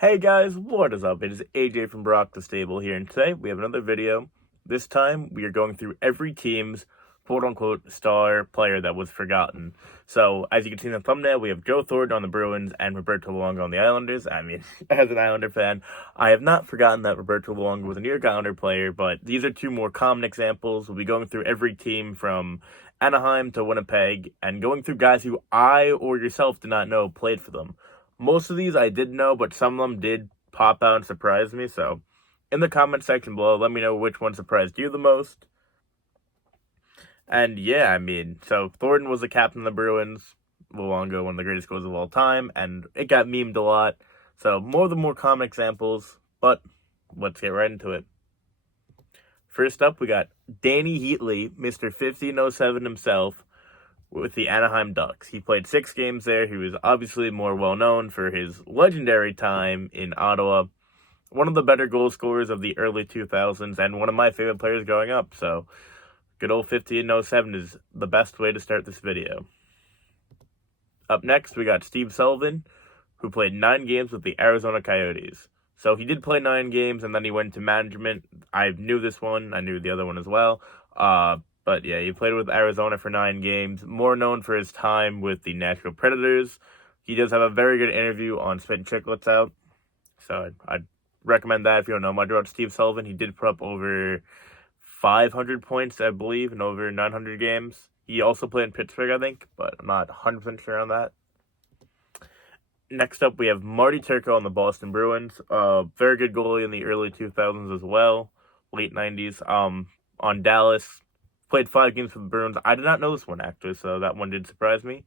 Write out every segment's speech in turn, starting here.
Hey guys, what is up? It is AJ from Brock the Stable here, and today we have another video. This time we are going through every team's quote-unquote star player that was forgotten. So, as you can see in the thumbnail, we have Joe Thornton on the Bruins and Roberto Luongo on the Islanders. I mean, as an Islander fan, I have not forgotten that Roberto Luongo was a New York Islander player, but these are two more common examples. We'll be going through every team from Anaheim to Winnipeg and going through guys who I or yourself did not know played for them. Most of these I did know, but some of them did pop out and surprise me. So, in the comment section below, let me know which one surprised you the most. And yeah, I mean, so Thornton was the captain of the Bruins. Luongo, one of the greatest goals of all time, and it got memed a lot. So, more common examples, but let's get right into it. First up, we got Dany Heatley, Mr. 1507 himself, with the Anaheim Ducks. He played 6 games there. He was obviously more well-known for his legendary time in Ottawa. One of the better goal scorers of the early 2000s and one of my favorite players growing up. So, good old 1507 is the best way to start this video. Up next, we got Steve Sullivan, who played 9 games with the Arizona Coyotes. So, he did play 9 games, and then he went to management. I knew this one. I knew the other one as well. But yeah, he played with Arizona for 9 games, more known for his time with the Nashville Predators. He does have a very good interview on Spit and Chicklets out, so I'd recommend that if you don't know much about Steve Sullivan. He did put up over 500 points, I believe, in over 900 games. He also played in Pittsburgh, I think, but I'm not 100% sure on that. Next up, we have Marty Turco on the Boston Bruins. Very good goalie in the early 2000s as well, late 90s. On Dallas. Played 5 games for the Bruins. I did not know this one, actually, so that one did surprise me.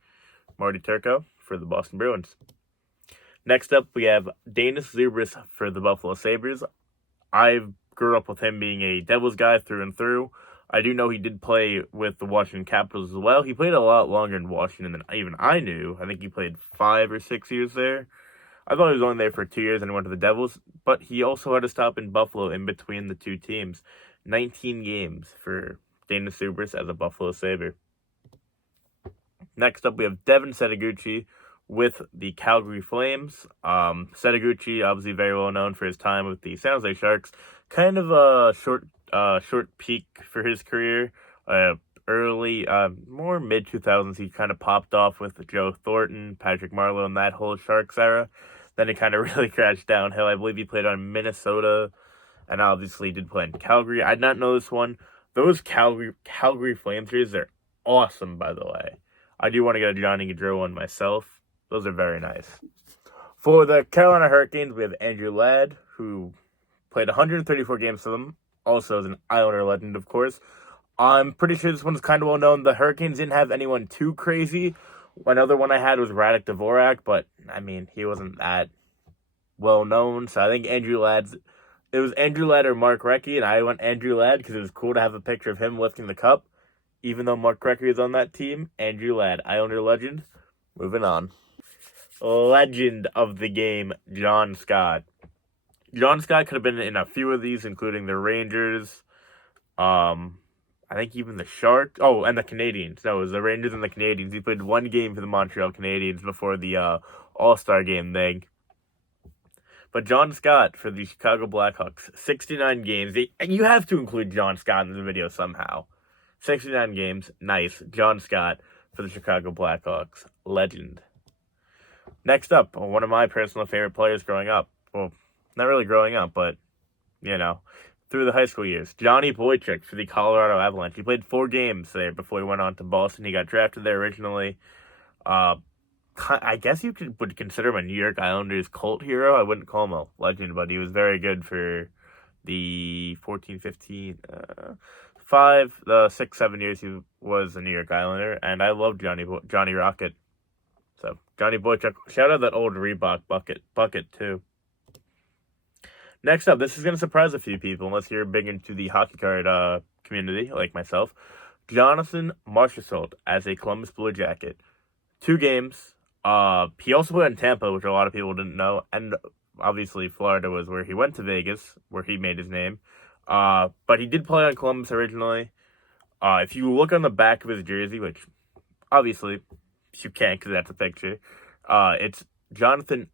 Marty Turco for the Boston Bruins. Next up, we have Dainius Zubrus for the Buffalo Sabres. I grew up with him being a Devils guy through and through. I do know he did play with the Washington Capitals as well. He played a lot longer in Washington than even I knew. I think he played 5 or 6 years there. I thought he was only there for 2 years and went to the Devils, but he also had to stop in Buffalo in between the two teams. 19 games for Dainius Zubrus as a Buffalo Sabre. Next up, we have Devin Setoguchi with the Calgary Flames. Setoguchi, obviously very well known for his time with the San Jose Sharks. Kind of a short peak for his career. Early, more mid-2000s, he kind of popped off with Joe Thornton, Patrick Marleau, and that whole Sharks era. Then it kind of really crashed downhill. I believe he played on Minnesota, and obviously did play in Calgary. I did not know this one. Those Calgary Flames jerseys are awesome, by the way. I do want to get a Johnny Gaudreau one myself. Those are very nice. For the Carolina Hurricanes, we have Andrew Ladd, who played 134 games for them. Also is an Islander legend, of course. I'm pretty sure this one's kind of well known. The Hurricanes didn't have anyone too crazy. Another one I had was Radek Dvorak, but, I mean, he wasn't that well known. So I think it was Andrew Ladd or Mark Recchi, and I went Andrew Ladd because it was cool to have a picture of him lifting the cup. Even though Mark Recchi is on that team, Andrew Ladd, Islander legend. Moving on. Legend of the game, John Scott. John Scott could have been in a few of these, including the Rangers, I think even the Sharks. Oh, and the Canadiens. No, it was the Rangers and the Canadiens. He played 1 game for the Montreal Canadiens before the All-Star game thing. But John Scott for the Chicago Blackhawks, 69 games. You have to include John Scott in the video somehow. 69 games, nice. John Scott for the Chicago Blackhawks, legend. Next up, one of my personal favorite players growing up. Well, not really growing up, but, you know, through the high school years. Johnny Boychuk for the Colorado Avalanche. He played 4 games there before he went on to Boston. He got drafted there originally. I guess you would consider him a New York Islanders cult hero. I wouldn't call him a legend, but he was very good for the 6, 7 years he was a New York Islander, and I loved Johnny Rocket. So, Johnny Boychuk. Shout out that old Reebok bucket too. Next up, this is going to surprise a few people, unless you're big into the hockey card community, like myself. Jonathan Marchessault as a Columbus Blue Jacket. 2 games. He also played in Tampa, which a lot of people didn't know, and obviously Florida was where he went to Vegas, where he made his name. But he did play on Columbus originally. If you look on the back of his jersey, which obviously you can't because that's a picture, it's Jonathan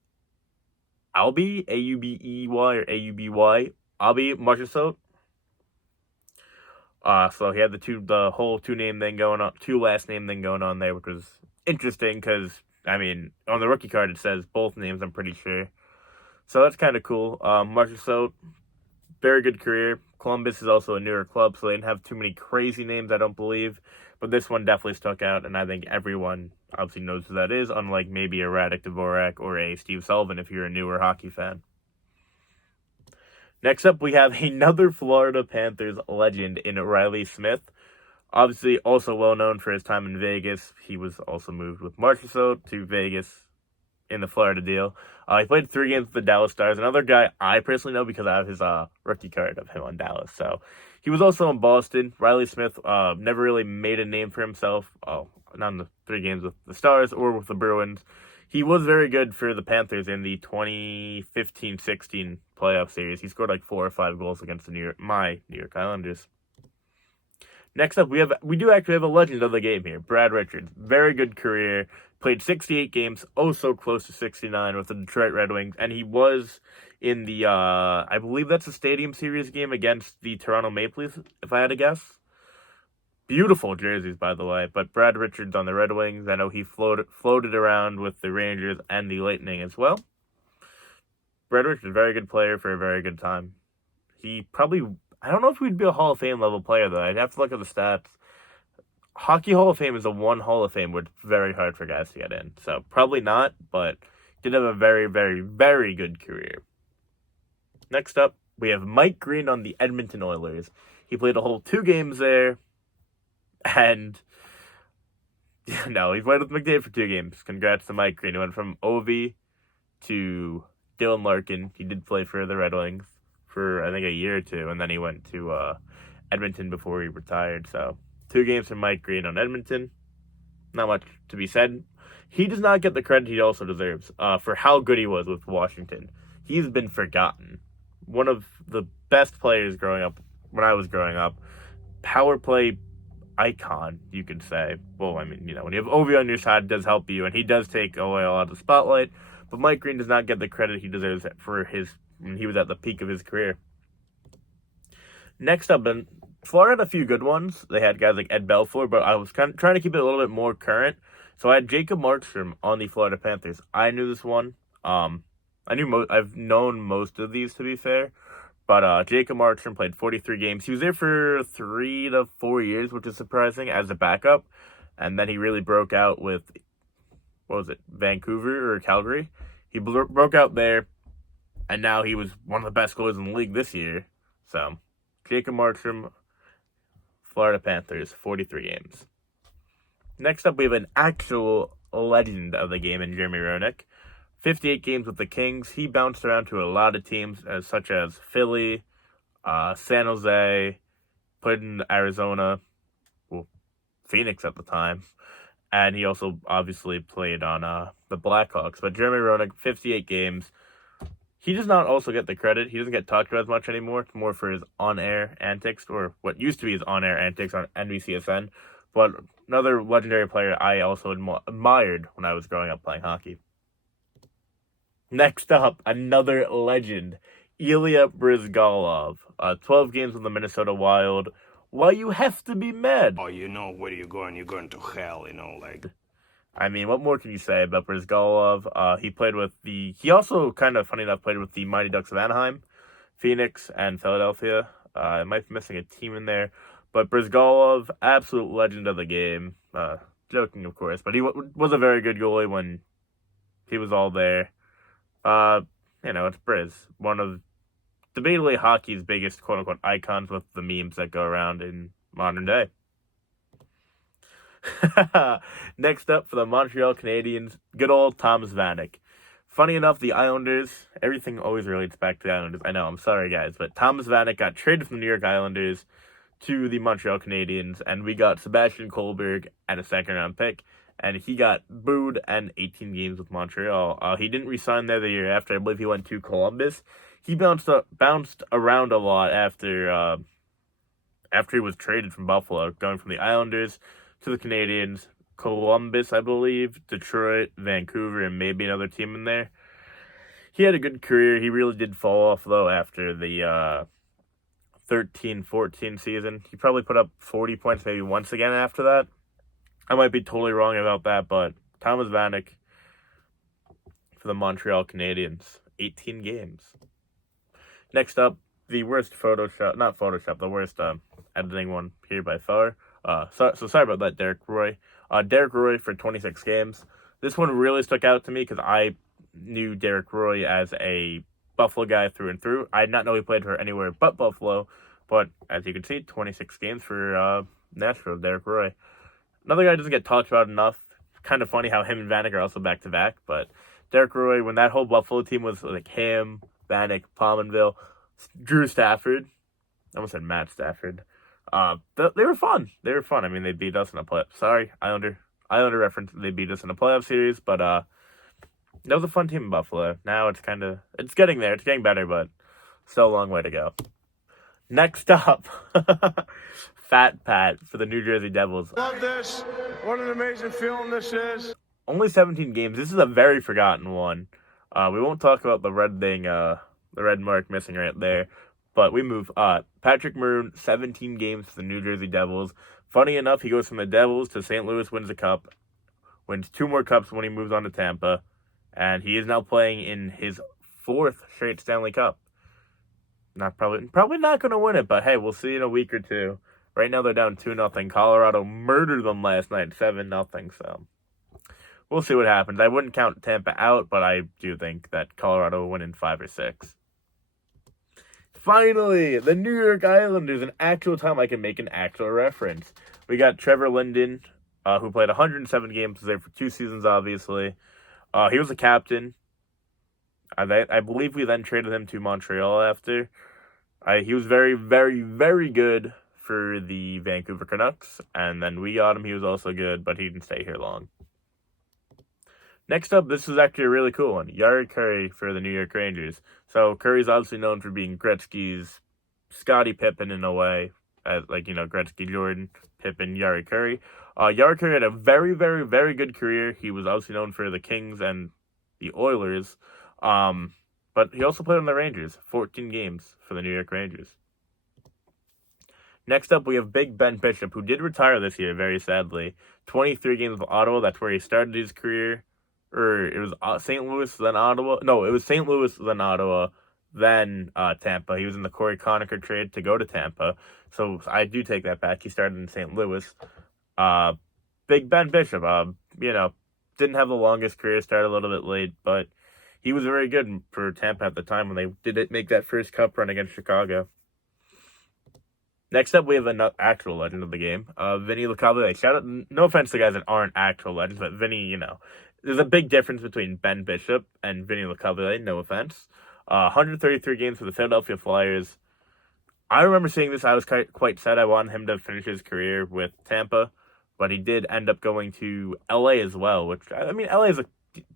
Albie, A-U-B-E-Y or A-U-B-Y, Albie Marchessault. So he had the whole two last name thing going on there, which was interesting because, I mean, on the rookie card it says both names, I'm pretty sure. So that's kind of cool. Marchessault, very good career. Columbus is also a newer club, so they didn't have too many crazy names, I don't believe. But this one definitely stuck out, and I think everyone obviously knows who that is, unlike maybe a Radek Dvorak or a Steve Sullivan if you're a newer hockey fan. Next up, we have another Florida Panthers legend in Reilly Smith. Obviously, also well known for his time in Vegas. He was also moved with Marchessault to Vegas in the Florida deal. He played 3 games with the Dallas Stars. Another guy I personally know because I have his rookie card of him on Dallas. So he was also in Boston. Reilly Smith never really made a name for himself. Not in the 3 games with the Stars or with the Bruins. He was very good for the Panthers in the 2015-16 playoff series. He scored like 4 or 5 goals against my New York Islanders. Next up, we do actually have a legend of the game here, Brad Richards. Very good career. Played 68 games, oh so close to 69 with the Detroit Red Wings, and he was in the, I believe that's a Stadium Series game against the Toronto Maple Leafs, if I had to guess. Beautiful jerseys, by the way, but Brad Richards on the Red Wings, I know he floated around with the Rangers and the Lightning as well. Brad Richards, very good player for a very good time. He probably, I don't know if he'd be a Hall of Fame level player, though. I'd have to look at the stats. Hockey Hall of Fame is a one Hall of Fame, which is very hard for guys to get in. So probably not, but did have a very, very, very good career. Next up, we have Mike Green on the Edmonton Oilers. He played a whole 2 games there, and no, he played with McDavid for 2 games. Congrats to Mike Green. He went from Ovi to Dylan Larkin. He did play for the Red Wings for, I think, a year or 2, and then he went to Edmonton before he retired, so 2 games from Mike Green on Edmonton. Not much to be said. He does not get the credit he also deserves for how good he was with Washington. He's been forgotten. One of the best players growing up, when I was growing up. Power play icon, you could say. Well, I mean, when you have Ovi on your side, it does help you, and he does take away a lot of the spotlight. But Mike Green does not get the credit he deserves for when he was at the peak of his career. Next up, Florida had a few good ones. They had guys like Ed Belfour, but I was kind of trying to keep it a little bit more current. So I had Jacob Markstrom on the Florida Panthers. I knew this one. I've known most of these, to be fair. But Jacob Markstrom played 43 games. He was there for 3 to 4 years, which is surprising, as a backup. And then he really broke out with, Vancouver or Calgary? He broke out there, and now he was one of the best goalies in the league this year. So, Jacob Markstrom, Florida Panthers, 43 games. Next up, we have an actual legend of the game in Jermey Roenick. 58 games with the Kings. He bounced around to a lot of teams, such as Philly, San Jose, played in Arizona, Phoenix at the time, and he also obviously played on the Blackhawks. But Jermey Roenick, 58 games. He does not also get the credit. He doesn't get talked about as much anymore. It's more for his on-air antics, or what used to be his on-air antics on NBCSN. But another legendary player I also admired when I was growing up playing hockey. Next up, another legend, Ilya Bryzgalov. 12 games with the Minnesota Wild. Why you have to be mad? Oh, where you're going? You're going to hell, I mean, what more can you say about Bryzgalov? He also, kind of funny enough, played with the Mighty Ducks of Anaheim, Phoenix, and Philadelphia. I might be missing a team in there. But Bryzgalov, absolute legend of the game. Joking, of course. But he was a very good goalie when he was all there. It's Briz. One of, debatably, hockey's biggest quote-unquote icons with the memes that go around in modern day. Next up for the Montreal Canadiens, good old Thomas Vanek. Funny enough, the Islanders, everything always relates back to the Islanders. I know, I'm sorry guys, but Thomas Vanek got traded from the New York Islanders to the Montreal Canadiens, and we got Sebastian Kohlberg and a second-round pick, and he got booed and 18 games with Montreal. He didn't resign there the year after. I believe he went to Columbus. He bounced around a lot after he was traded from Buffalo, going from the Islanders to the Canadiens, Columbus, I believe, Detroit, Vancouver, and maybe another team in there. he had a good career. He really did fall off, though, after the 13-14 season. He probably put up 40 points maybe once again after that. I might be totally wrong about that, but Thomas Vanek for the Montreal Canadiens, 18 games. Next up, the worst the worst editing one here by far. So sorry about that, Derek Roy. Derek Roy for 26 games. This one really stuck out to me because I knew Derek Roy as a Buffalo guy through and through. I did not know he played for anywhere but Buffalo, but as you can see, 26 games for Nashville, Derek Roy. Another guy doesn't get talked about enough. Kind of funny how him and Vanek are also back-to-back, but Derek Roy, when that whole Buffalo team was like him, Vanek, Pominville, Drew Stafford, I almost said Matt Stafford, they were fun. They were fun. I mean, they beat us in a playoff. Sorry, Islander reference. They beat us in a playoff series, but that was a fun team in Buffalo. Now it's getting there. It's getting better, but still a long way to go. Next up, Fat Pat for the New Jersey Devils. Love this. What an amazing film this is. Only 17 games. This is a very forgotten one. We won't talk about the red thing, the red mark missing right there. But we move. Patrick Maroon, 17 games for the New Jersey Devils. Funny enough, he goes from the Devils to St. Louis, wins a cup, wins 2 more cups when he moves on to Tampa, and he is now playing in his 4th straight Stanley Cup. Probably not going to win it, but hey, we'll see in a week or two. Right now they're down 2-0. Colorado murdered them last night, 7-0. So we'll see what happens. I wouldn't count Tampa out, but I do think that Colorado will win in 5 or 6. Finally, the New York Islanders, an actual time I can make an actual reference. We got Trevor Linden, who played 107 games, was there for 2 seasons, obviously. He was a captain. I believe we then traded him to Montreal after. He was very, very, very good for the Vancouver Canucks, and then we got him. He was also good, but he didn't stay here long. Next up, this is actually a really cool one. Jari Kurri for the New York Rangers. So Curry's obviously known for being Gretzky's Scottie Pippen in a way, as Gretzky, Jordan, Pippen, Jari Kurri. Jari Kurri had a very, very, very good career. He was obviously known for the Kings and the Oilers, but he also played on the Rangers, 14 games for the New York Rangers. Next up, we have Big Ben Bishop, who did retire this year, very sadly. 23 games with Ottawa, that's where he started his career. It was St. Louis, then Ottawa. No, it was St. Louis, then Ottawa, then Tampa. He was in the Corey Conacher trade to go to Tampa. So I do take that back. He started in St. Louis. Big Ben Bishop, didn't have the longest career, started a little bit late, but he was very good for Tampa at the time when they did make that first cup run against Chicago. Next up, we have an actual legend of the game, Vinny Lecavalier. Shout out, no offense to guys that aren't actual legends, but Vinny, there's a big difference between Ben Bishop and Vinny Lecavalier, no offense. 133 games for the Philadelphia Flyers. I remember seeing this, I was quite sad. I wanted him to finish his career with Tampa, but he did end up going to LA as well, which, LA is a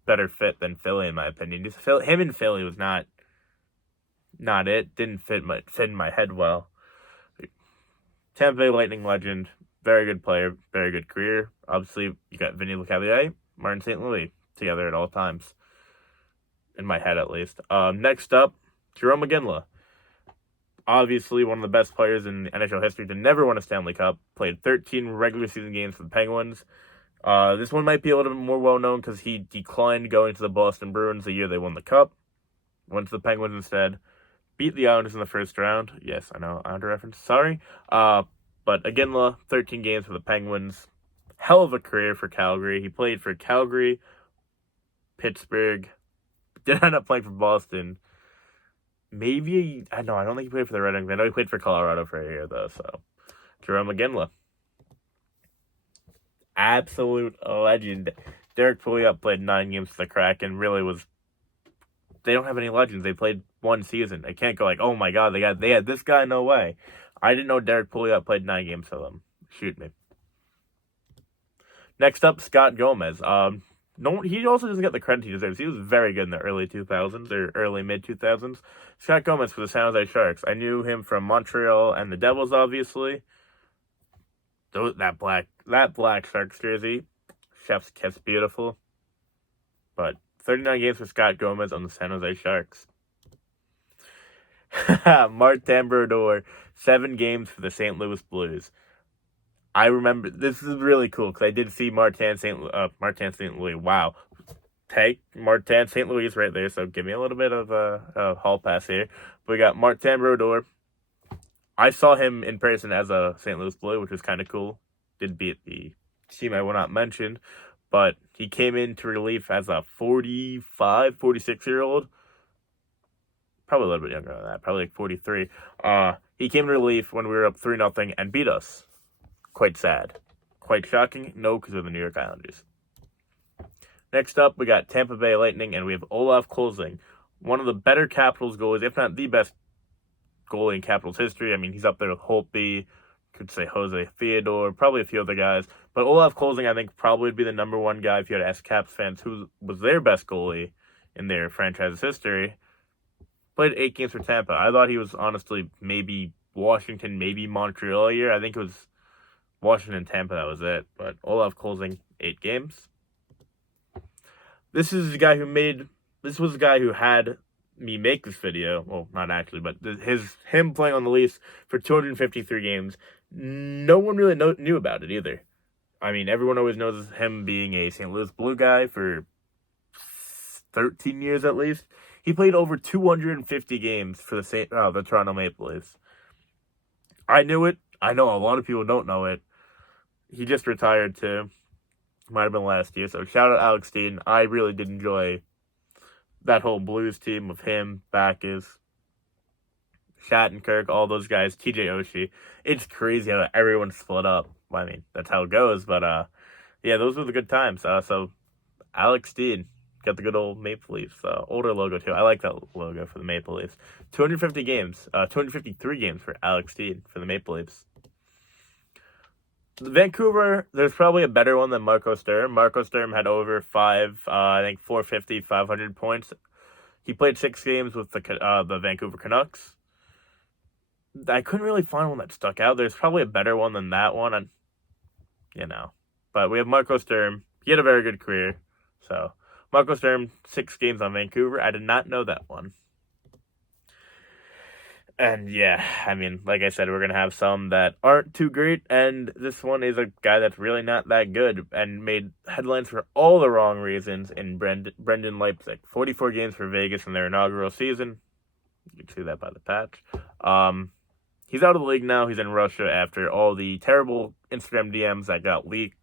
better fit than Philly, in my opinion. Just him and Philly was not it. Didn't fit in my head well. Tampa Bay Lightning legend, very good player, very good career. Obviously, you got Vinny Lecavalier, Martin St. Louis together at all times. In my head, at least. Next up, Jarome Iginla. Obviously, one of the best players in NHL history to never win a Stanley Cup. Played 13 regular season games for the Penguins. This one might be a little bit more well-known because he declined going to the Boston Bruins the year they won the Cup. Went to the Penguins instead. Beat the Islanders in the first round. Yes, I know, Islander reference. Sorry. But Iginla, 13 games for the Penguins. Hell of a career for Calgary. He played for Calgary, Pittsburgh. Did end up playing for Boston. I don't think he played for the Red Wings. I know he played for Colorado for a year, though, so. Jarome Iginla. Absolute legend. Derek Pouliot played 9 games for the Kraken. Really was. They don't have any legends. They played 1 season. I can't go like, oh my god, they had this guy. No way. I didn't know Derek Pouliot played 9 games for them. Shoot me. Next up, Scott Gomez. He also doesn't get the credit he deserves. He was very good in the early 2000s or early mid 2000s. Scott Gomez for the San Jose Sharks. I knew him from Montreal and the Devils, obviously. That black Sharks jersey, chef's kiss, beautiful. But 39 games for Scott Gomez on the San Jose Sharks. Martin Brodeur, 7 games for the St. Louis Blues. I remember, this is really cool, because I did see Martin St. Louis. Wow. Take Martin St. Louis right there, so give me a little bit of a hall pass here. We got Martin Brodeur. I saw him in person as a St. Louis Blue, which was kind of cool. Did beat the team I will not mention, but he came into relief as a 45, 46-year-old. Probably a little bit younger than that, probably like 43. He came to relief when we were up 3-0 and beat us. Quite sad. Quite shocking? No, because of the New York Islanders. Next up, we got Tampa Bay Lightning, and we have Olaf Kolzing, one of the better Capitals goalies, if not the best goalie in Capitals history. I mean, he's up there with Holtby, could say Jose Theodore, probably a few other guys. But Olaf Kolzing, I think, probably would be the number one guy if you had to ask Caps fans who was their best goalie in their franchise's history. Played 8 games for Tampa. I thought he was honestly maybe Washington, maybe Montreal a year. I think it was Washington, Tampa, that was it. But Olaf Kolzing, 8 games. This was the guy who had me make this video. Well, not actually, but him playing on the Leafs for 253 games. No one really knew about it either. I mean, everyone always knows him being a St. Louis Blue guy for 13 years at least. He played over 250 games for the Toronto Maple Leafs. I knew it. I know a lot of people don't know it. He just retired too. Might have been last year. So shout out Alex Steen. I really did enjoy that whole Blues team of him, Backus, Shattenkirk, all those guys, TJ Oshie. It's crazy how everyone split up. I mean, that's how it goes. But yeah, those were the good times. So Alex Steen. Got the good old Maple Leafs, older logo too. I like that logo for the Maple Leafs. 253 games for Alex Steen for the Maple Leafs. Vancouver, there's probably a better one than Marco Sturm. Marco Sturm had over 450, 500 points. He played 6 games with the Vancouver Canucks. I couldn't really find one that stuck out. There's probably a better one than that one, But we have Marco Sturm. He had a very good career, so... Marco Sturm, 6 games on Vancouver. I did not know that one. And yeah, I mean, like I said, we're going to have some that aren't too great. And this one is a guy that's really not that good and made headlines for all the wrong reasons in Brendan Leipzig. 44 games for Vegas in their inaugural season. You can see that by the patch. He's out of the league now. He's in Russia after all the terrible Instagram DMs that got leaked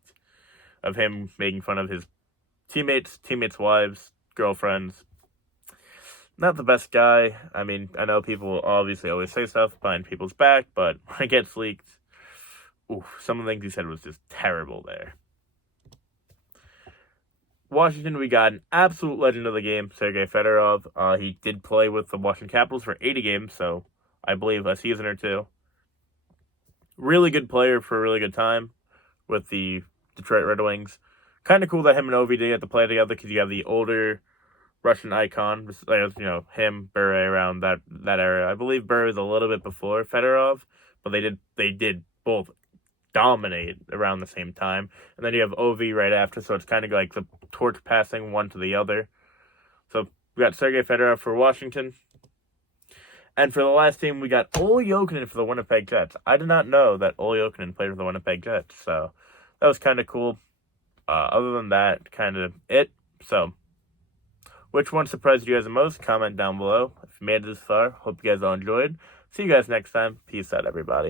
of him making fun of his teammates' wives, girlfriends. Not the best guy. I mean, I know people obviously always say stuff behind people's back, but when it gets leaked, some of the things he said was just terrible there. Washington, we got an absolute legend of the game, Sergei Fedorov. He did play with the Washington Capitals for 80 games, so I believe a season or two. Really good player for a really good time with the Detroit Red Wings. Kind of cool that him and Ovi did get to play together because you have the older Russian icon, him, Bure around that era. I believe Bure was a little bit before Fedorov, but they did both dominate around the same time. And then you have Ovi right after, so it's kind of like the torch passing one to the other. So we got Sergei Fedorov for Washington. And for the last team, we got Olli Jokinen for the Winnipeg Jets. I did not know that Olli Jokinen played for the Winnipeg Jets, so that was kind of cool. Other than that, kind of it. So, which one surprised you guys the most? Comment down below. If you made it this far, hope you guys all enjoyed. See you guys next time. Peace out, everybody.